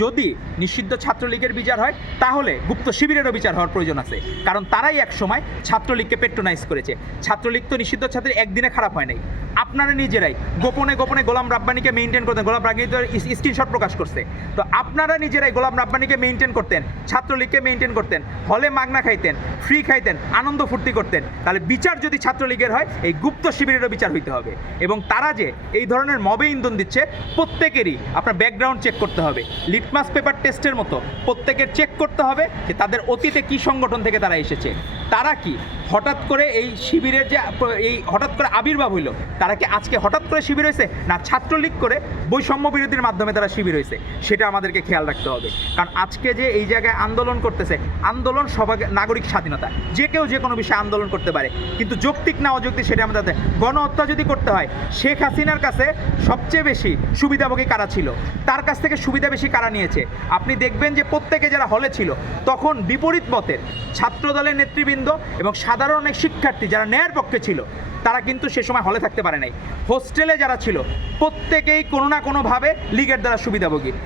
যদি নিষিদ্ধ ছাত্রলীগের বিচার হয় তাহলে গুপ্ত শিবিরেরও বিচার হওয়ার প্রয়োজন আছে, কারণ তারাই এক সময় ছাত্রলীগকে পেট্রোনাইজ করেছে। ছাত্রলীগ তো নিষিদ্ধ ছাত্রী একদিনে খারাপ হয় নাই, আপনারা নিজেরাই গোপনে গোপনে গোলাম রাব্বানিকে মেইনটেইন করতেন। গোলাম রাব্বানি তো স্ক্রিনশট প্রকাশ করছে, তো আপনারা নিজেরাই গোলাম রাব্বানিকে মেইনটেইন করতেন, ছাত্রলীগকে মেইনটেইন করতেন, হলে মাগনা খাইতেন, ফ্রি খাইতেন, আনন্দ ফুর্তি করতেন। তাহলে বিচার যদি ছাত্রলীগের হয় এই গুপ্ত শিবিরেরও বিচার হইতে হবে। এবং তারা যে এই ধরনের মবে ইন্ধন দিচ্ছে প্রত্যেকেরই আপনার ব্যাকগ্রাউন্ড চেক করতে হবে, লিটমাস পেপার টেস্টের মতো প্রত্যেকের চেক করতে হবে যে তাদের অতীতে কী সংগঠন থেকে তারা এসেছে, তারা কি হঠাৎ করে এই শিবিরের যে এই হঠাৎ করে আবির্ভাব হইল, তারা কি আজকে হঠাৎ করে শিবির হয়েছে, না ছাত্রলীগ করে বৈষম্য বিরোধীর মাধ্যমে তারা শিবির হয়েছে, সেটা আমাদেরকে খেয়াল রাখতে হবে। কারণ আজকে যে এই জায়গায় আন্দোলন করতেছে, আন্দোলন সবাই নাগরিক স্বাধীনতা, যে কেউ যে কোনো বিষয়ে আন্দোলন করতে পারে, কিন্তু যৌক্তিক না অযৌক্তিক সেটা আমাদের। গণহত্যা যদি করতে হয়, শেখ হাসিনার কাছে সবচেয়ে বেশি সুবিধাভোগী কারা ছিল, তার কাছ থেকে সুবিধা বেশি কারা নিয়েছে। আপনি দেখবেন যে প্রত্যেকে যারা হলে ছিল তখন বিপরীত মতের ছাত্রদলের নেতৃবৃন্দ এবং সাধারণ অনেক শিক্ষার্থী যারা ন্যায়ের পক্ষে ছিল তারা কিন্তু সে সময় হলে থাকতে পারে নাই। হোস্টেলে যারা ছিল প্রত্যেকেই কোনো না কোনোভাবে লীগের দ্বারা সুবিধাভোগী।